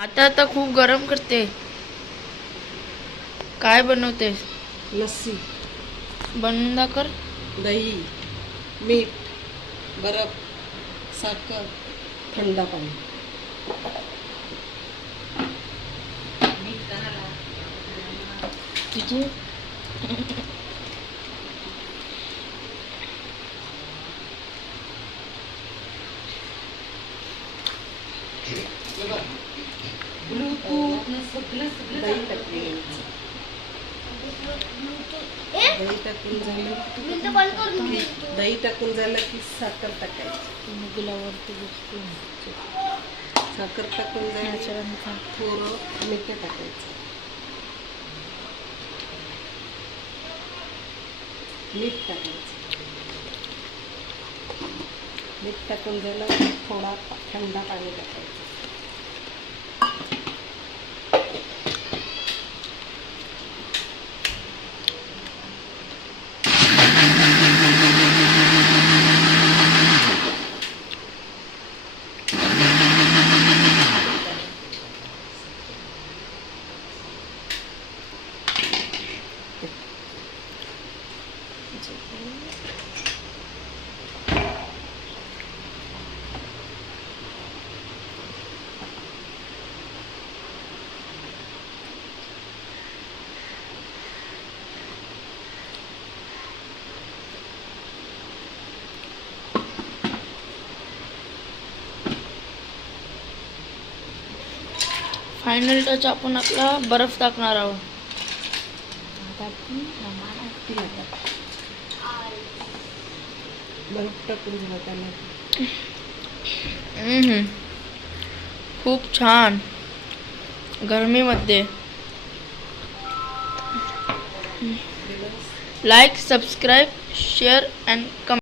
आता खूप गरम करते. काय बनवतेस? लस्सी, बनवून दाखव. दही, मीठ, बर्फ, साखर, थंड पाणी. तुझे दही टाकून दही टाकून झालं की साखर टाकायची. मुगलावरती साखर टाकून झालं थोडं मीठ टाकायचं. मीठ टाकून झालं थोडा थंड पाणी टाकायचं. फायनल टच आपण आपला बर्फ टाकणार आहोत. बर्फ टाकून झालं त्याला खूप छान गरमीमध्ये. Like, subscribe, share and comment.